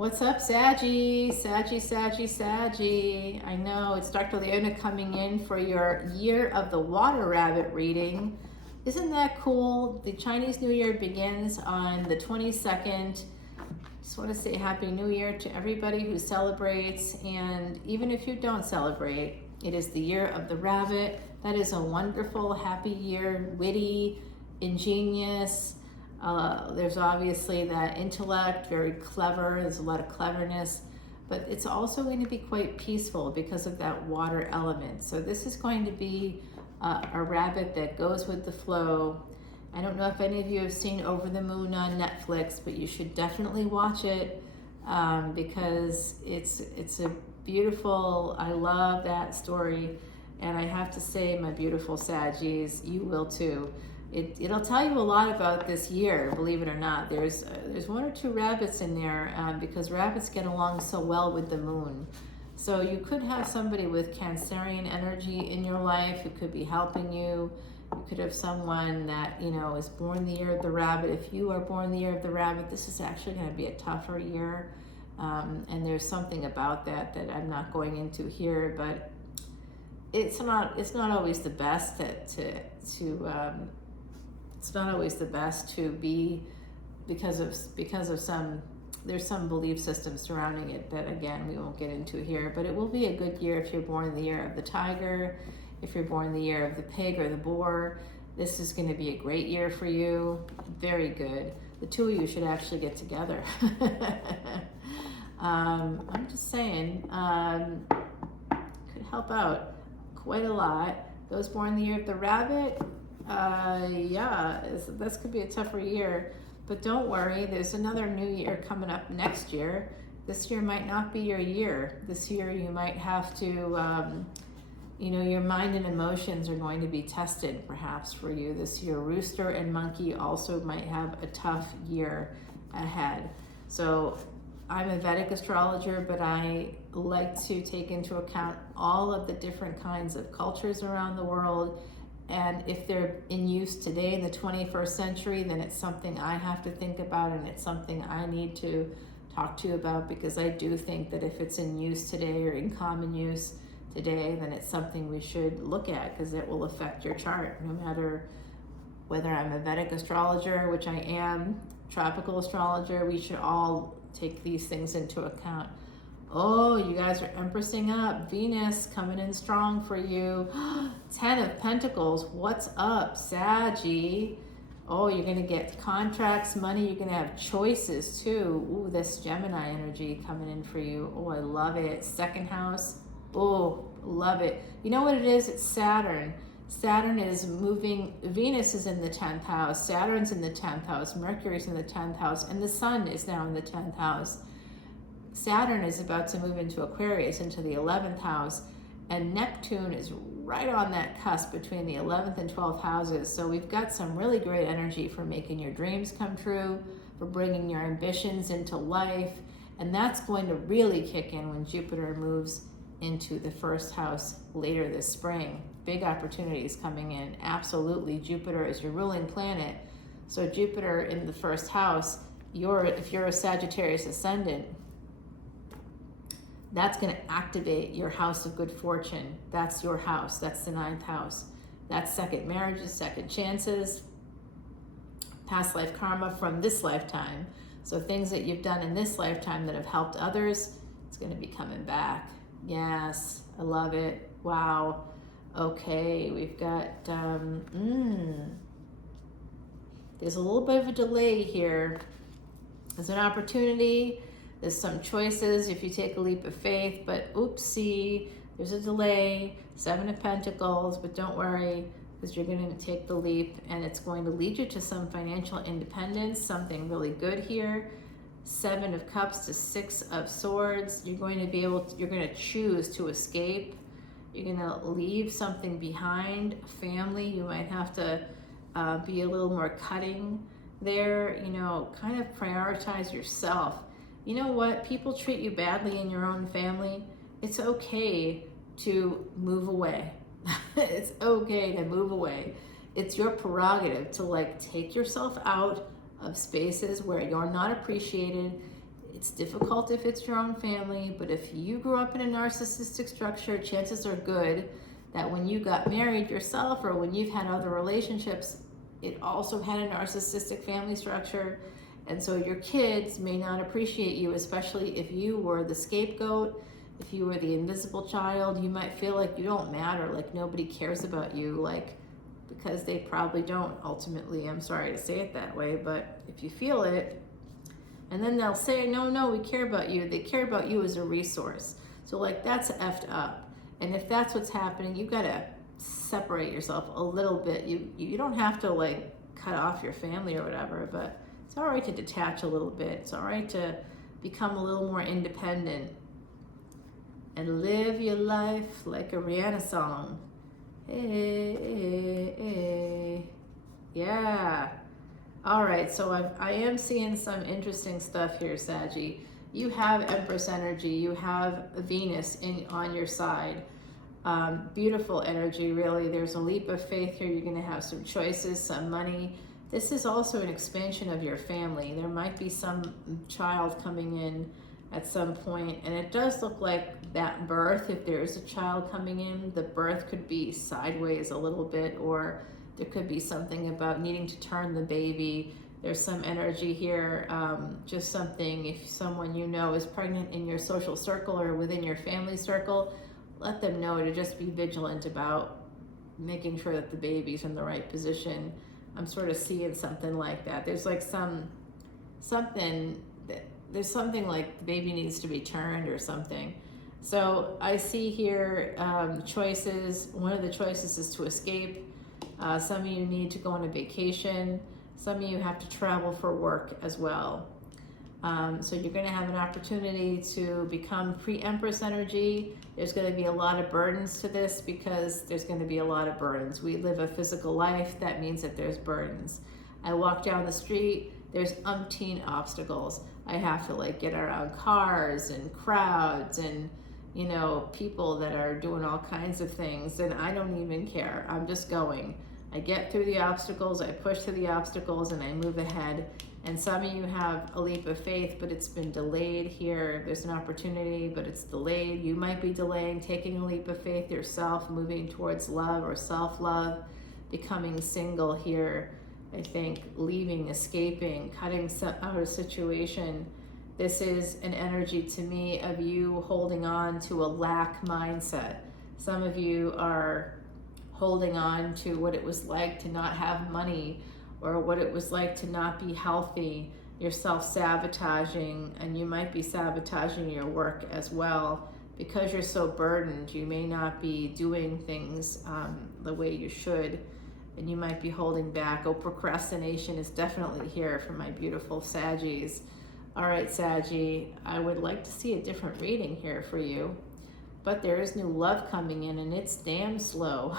What's up, Saggie? Saggie. I know it's Dr. Leona coming in for your Year of the Water Rabbit reading. Isn't that cool? The Chinese New Year begins on the 22nd. Just want to say Happy New Year to everybody who celebrates, and even if you don't celebrate, it is the Year of the Rabbit. That is a wonderful, happy year, witty, ingenious. There's obviously that intellect, very clever, there's a lot of cleverness, but it's also going to be quite peaceful because of that water element. So this is going to be a rabbit that goes with the flow. I don't know if any of you have seen Over the Moon on Netflix, but you should definitely watch it because it's a beautiful, I love that story. And I have to say, my beautiful Saggies, you will too. It'll tell you a lot about this year, believe it or not. There's one or two rabbits in there because rabbits get along so well with the moon. So you could have somebody with Cancerian energy in your life who could be helping you. You could have someone that, is born the year of the rabbit. If you are born the year of the rabbit, this is actually going to be a tougher year. And there's something about that I'm not going into here, but it's not always the best it's not always the best to be because of there's some belief systems surrounding it that, again, we won't get into here. But it will be a good year if you're born in the year of the tiger, if you're born in the year of the pig or the boar. This is going to be a great year for you. Very good. The two of you should actually get together. I'm just saying, could help out quite a lot. Those born in the year of the rabbit, this could be a tougher year, but don't worry, there's another new year coming up next year. This year might not be your year. This year you might have to, your mind and emotions are going to be tested perhaps for you this year. Rooster and monkey also might have a tough year ahead. So I'm a Vedic astrologer, but I like to take into account all of the different kinds of cultures around the world. And if they're in use today in the 21st century, then it's something I have to think about, and it's something I need to talk to you about, because I do think that if it's in use today or in common use today, then it's something we should look at, because it will affect your chart, no matter whether I'm a Vedic astrologer, which I am, tropical astrologer. We should all take these things into account. Oh, you guys are empressing up. Venus coming in strong for you. 10 of Pentacles. What's up, Saggie? Oh, you're going to get contracts, money. You're going to have choices too. Ooh, this Gemini energy coming in for you. Oh, I love it. Second house. Oh, love it. You know what it is? It's Saturn. Saturn is moving. Venus is in the 10th house. Saturn's in the 10th house. Mercury's in the 10th house. And the sun is now in the 10th house. Saturn is about to move into Aquarius, into the 11th house, and Neptune is right on that cusp between the 11th and 12th houses. So we've got some really great energy for making your dreams come true, for bringing your ambitions into life, and that's going to really kick in when Jupiter moves into the first house later this spring. Big opportunities coming in. Absolutely. Jupiter is your ruling planet. So Jupiter in the first house, if you're a Sagittarius ascendant, that's going to activate your house of good fortune. That's your house. That's the 9th house. That's second marriages, second chances, past life karma from this lifetime. So things that you've done in this lifetime that have helped others, it's going to be coming back. Yes, I love it. Wow. Okay, we've got, there's a little bit of a delay here. There's an opportunity. There's some choices if you take a leap of faith, but oopsie, there's a delay. 7 of Pentacles, but don't worry, because you're going to take the leap and it's going to lead you to some financial independence, something really good here. 7 of Cups to 6 of Swords. You're going to choose to escape. You're going to leave something behind, family. You might have to be a little more cutting there, kind of prioritize yourself. You know what? People treat you badly in your own family. It's okay to move away. It's okay to move away. It's your prerogative to take yourself out of spaces where you're not appreciated. It's difficult if it's your own family, but if you grew up in a narcissistic structure, chances are good that when you got married yourself or when you've had other relationships, it also had a narcissistic family structure. And so your kids may not appreciate you, especially if you were the scapegoat, if you were the invisible child. You might feel like you don't matter, like nobody cares about you, like, because they probably don't ultimately. I'm sorry to say it that way, but if you feel it, and then they'll say, no, we care about you. They care about you as a resource. So like, that's effed up. And if that's what's happening, you've got to separate yourself a little bit. You don't have to like cut off your family or whatever, but it's all right to detach a little bit. It's all right to become a little more independent and live your life like a Rihanna song. Hey. Yeah. All right, so I am seeing some interesting stuff here, Saggie. You have Empress energy. You have Venus on your side. Beautiful energy, really. There's a leap of faith here. You're going to have some choices, some money. This is also an expansion of your family. There might be some child coming in at some point, and it does look like that birth, if there is a child coming in, the birth could be sideways a little bit, or there could be something about needing to turn the baby. There's some energy here, just something, if someone you know is pregnant in your social circle or within your family circle, let them know to just be vigilant about making sure that the baby's in the right position. I'm sort of seeing something like that. There's like there's something like the baby needs to be turned or something. So I see here choices. One of the choices is to escape. Some of you need to go on a vacation. Some of you have to travel for work as well. So you're going to have an opportunity to become pre-Empress energy. There's going to be a lot of burdens to this because there's going to be a lot of burdens. We live a physical life. That means that there's burdens. I walk down the street, there's umpteen obstacles. I have to like get around cars and crowds and, you know, people that are doing all kinds of things, and I don't even care. I'm just going. I get through the obstacles, I push through the obstacles, and I move ahead. And some of you have a leap of faith, but it's been delayed here. There's an opportunity, but it's delayed. You might be delaying taking a leap of faith yourself, moving towards love or self-love, becoming single here. I think leaving, escaping, cutting out of a situation. This is an energy to me of you holding on to a lack mindset. Some of you are holding on to what it was like to not have money, or what it was like to not be healthy. You're self-sabotaging, and you might be sabotaging your work as well. Because you're so burdened, you may not be doing things the way you should, and you might be holding back. Oh, procrastination is definitely here for my beautiful Saggies. All right, Saggie, I would like to see a different reading here for you, but there is new love coming in, and it's damn slow.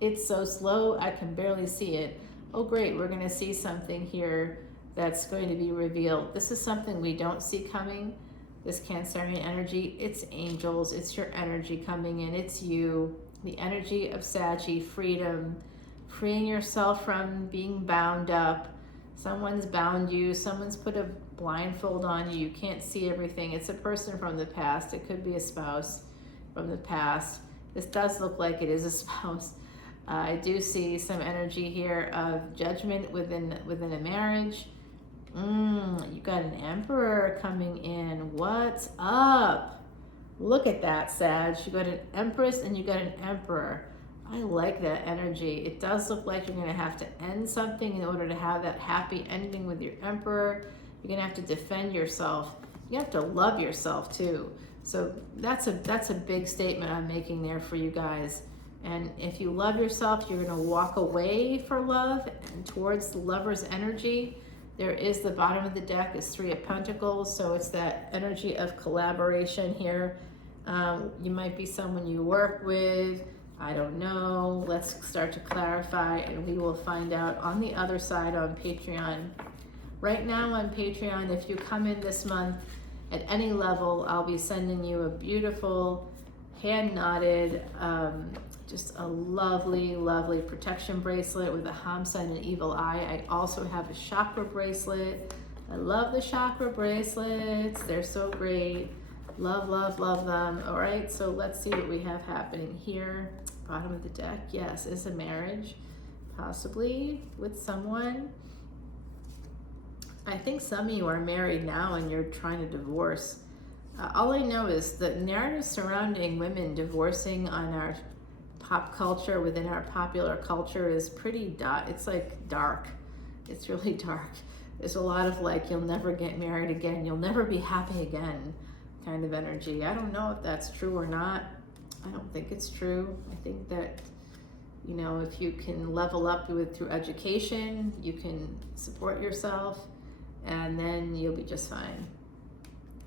It's so slow, I can barely see it. Oh, great, we're gonna see something here that's going to be revealed. This is something we don't see coming, this Cancerian energy. It's angels, it's your energy coming in, it's you. The energy of Saggie, freedom, freeing yourself from being bound up. Someone's bound you, someone's put a blindfold on you, you can't see everything. It's a person from the past, it could be a spouse from the past. This does look like it is a spouse. I do see some energy here of judgment within a marriage. You got an emperor coming in. What's up? Look at that, Sag. You got an empress and you got an emperor. I like that energy. It does look like you're going to have to end something in order to have that happy ending with your emperor. You're going to have to defend yourself. You have to love yourself too. So that's a big statement I'm making there for you guys. And if you love yourself, you're going to walk away for love and towards the lover's energy. There is the bottom of the deck is 3 of Pentacles, so it's that energy of collaboration here. You might be someone you work with. I don't know. Let's start to clarify, and we will find out on the other side on Patreon. Right now on Patreon, if you come in this month at any level, I'll be sending you a beautiful hand-knotted, just a lovely, lovely protection bracelet with a Ham sign and evil eye. I also have a chakra bracelet. I love the chakra bracelets. They're so great. Love, love, love them. All right, so let's see what we have happening here. Bottom of the deck, yes, is a marriage, possibly with someone. I think some of you are married now and you're trying to divorce. All I know is the narrative surrounding women divorcing on our pop culture, within our popular culture, is pretty it's like dark. It's really dark. There's a lot of like, you'll never get married again, you'll never be happy again kind of energy. I don't know if that's true or not. I don't think it's true. I think that, you know, if you can level up through education, you can support yourself, and then you'll be just fine.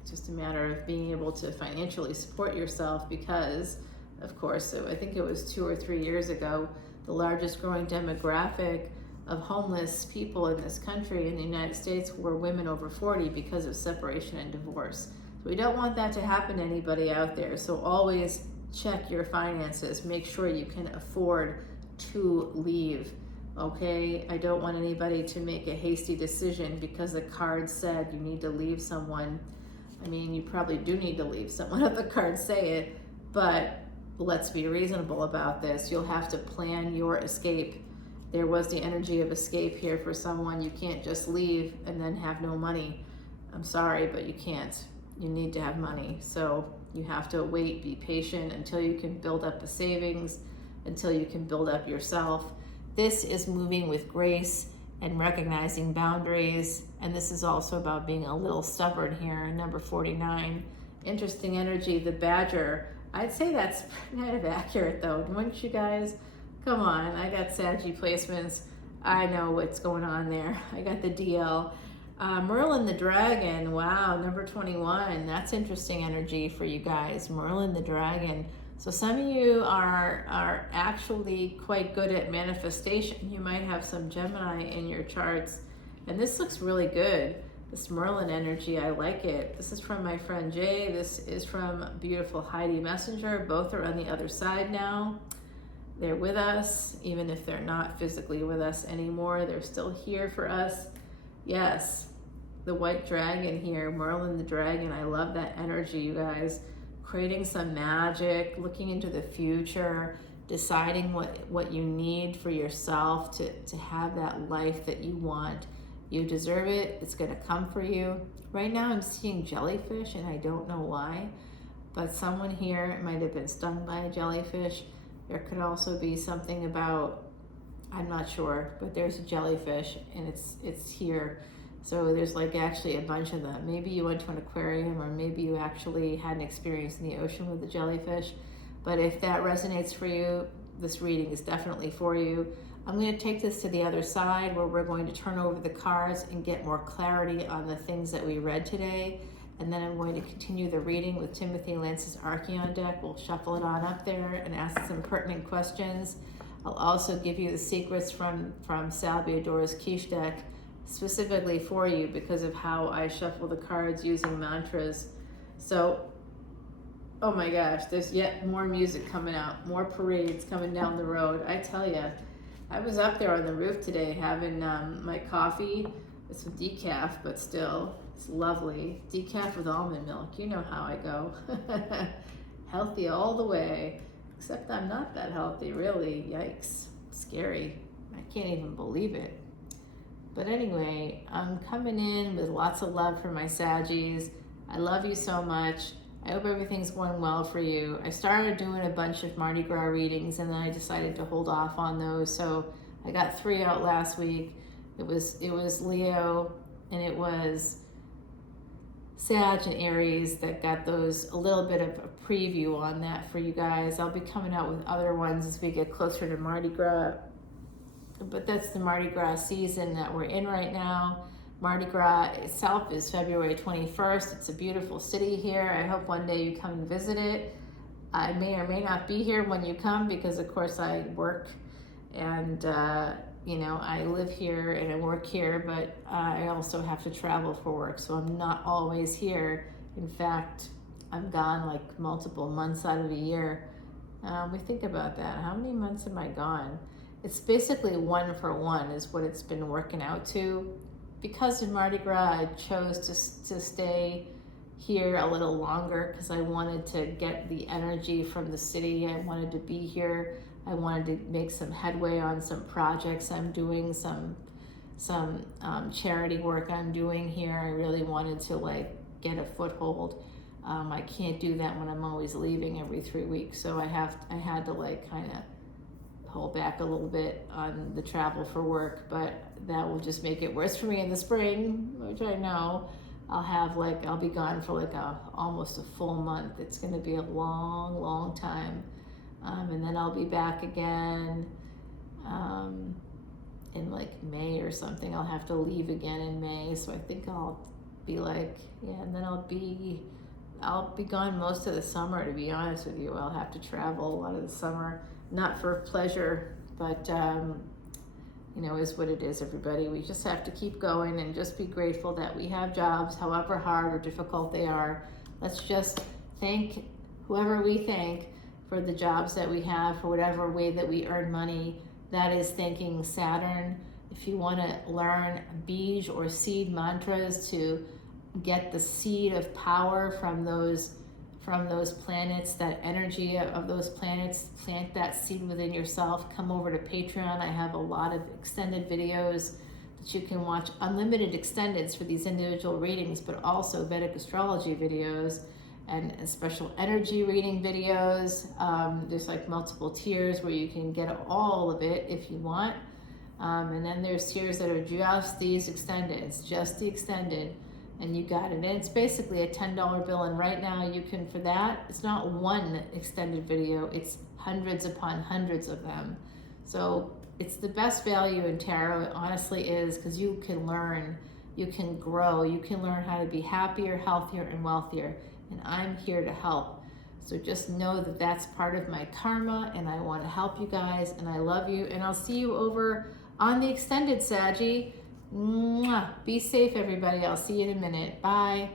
It's just a matter of being able to financially support yourself, because, of course, I think it was 2 or 3 years ago, the largest growing demographic of homeless people in this country in the United States were women over 40 because of separation and divorce. So we don't want that to happen to anybody out there. So always check your finances. Make sure you can afford to leave, okay? I don't want anybody to make a hasty decision because the card said you need to leave someone. I mean, you probably do need to leave someone if the cards say it, but let's be reasonable about this. You'll have to plan your escape. There was the energy of escape here for someone. You can't just leave and then have no money. I'm sorry, but you can't. You need to have money. So you have to wait, be patient until you can build up the savings, until you can build up yourself. This is moving with grace and recognizing boundaries. And this is also about being a little stubborn here. Number 49, interesting energy, the badger. I'd say that's kind of accurate though, wouldn't you guys? Come on, I got Saggie placements. I know what's going on there. I got the DL. Merlin the Dragon, wow, number 21. That's interesting energy for you guys. Merlin the Dragon. So some of you are actually quite good at manifestation. You might have some Gemini in your charts. And this looks really good. This Merlin energy, I like it. This is from my friend Jay. This is from beautiful Heidi Messenger. Both are on the other side now. They're with us, even if they're not physically with us anymore. They're still here for us. Yes, the white dragon here, Merlin the Dragon. I love that energy, you guys. Creating some magic, looking into the future, deciding what you need for yourself to have that life that you want. You deserve it. It's going to come for you. Right now I'm seeing jellyfish, and I don't know why, but someone here might have been stung by a jellyfish. There could also be something about, I'm not sure, but there's a jellyfish and it's here. So there's like actually a bunch of them. Maybe you went to an aquarium, or maybe you actually had an experience in the ocean with the jellyfish. But if that resonates for you, this reading is definitely for you. I'm going to take this to the other side where we're going to turn over the cards and get more clarity on the things that we read today. And then I'm going to continue the reading with Timothy Lance's Archeon deck. We'll shuffle it on up there and ask some pertinent questions. I'll also give you the secrets from Salvador's Quiche deck specifically for you because of how I shuffle the cards using mantras. So, oh my gosh, there's yet more music coming out, more parades coming down the road. I tell you, I was up there on the roof today having my coffee with some decaf, but still, it's lovely. Decaf with almond milk. You know how I go. Healthy all the way. Except I'm not that healthy, really. Yikes. Scary. I can't even believe it. But anyway, I'm coming in with lots of love for my Saggies. I love you so much. I hope everything's going well for you. I started doing a bunch of Mardi Gras readings, and then I decided to hold off on those. So I got 3 out last week. It was Leo, and it was Sag and Aries that got those, a little bit of a preview on that for you guys. I'll be coming out with other ones as we get closer to Mardi Gras. But that's the Mardi Gras season that we're in right now. Mardi Gras itself is February 21st. It's a beautiful city here. I hope one day you come and visit it. I may or may not be here when you come because, of course, I work and, I live here and I work here, but I also have to travel for work, so I'm not always here. In fact, I'm gone like multiple months out of a year. We think about that. How many months am I gone? It's basically 1 for 1 is what it's been working out to. because of Mardi Gras, I chose to stay here a little longer because I wanted to get the energy from the city. I wanted to be here. I wanted to make some headway on some projects I'm doing, some charity work I'm doing here. I really wanted to like get a foothold. I can't do that when I'm always leaving every 3 weeks, so I had to like kind of hold back a little bit on the travel for work, but that will just make it worse for me in the spring, which I know I'll be gone for like almost a full month. It's going to be a long time, and then I'll be back again in like May or something. I'll have to leave again in May, so I think I'll be like, yeah, and then I'll be gone most of the summer, to be honest with you. I'll have to travel a lot of the summer, not for pleasure, but you know, is what it is, everybody. We just have to keep going and just be grateful that we have jobs, however hard or difficult they are. Let's just thank whoever we thank for the jobs that we have, for whatever way that we earn money. That is thanking Saturn. If you want to learn bij or seed mantras to get the seed of power from those planets, that energy of those planets, plant that seed within yourself, come over to Patreon. I have a lot of extended videos that you can watch, unlimited extendeds for these individual readings, but also Vedic astrology videos and special energy reading videos. There's like multiple tiers where you can get all of it if you want. And then there's tiers that are just these extendeds, just the extended, and you got it. And it's basically a $10 bill, and right now you can, for that, it's not one extended video, it's hundreds upon hundreds of them. So it's the best value in tarot, it honestly is, because you can learn, you can grow, you can learn how to be happier, healthier, and wealthier, and I'm here to help. So just know that that's part of my karma, and I want to help you guys, and I love you, and I'll see you over on the extended, Saggie. Mwah. Be safe, everybody. I'll see you in a minute. Bye.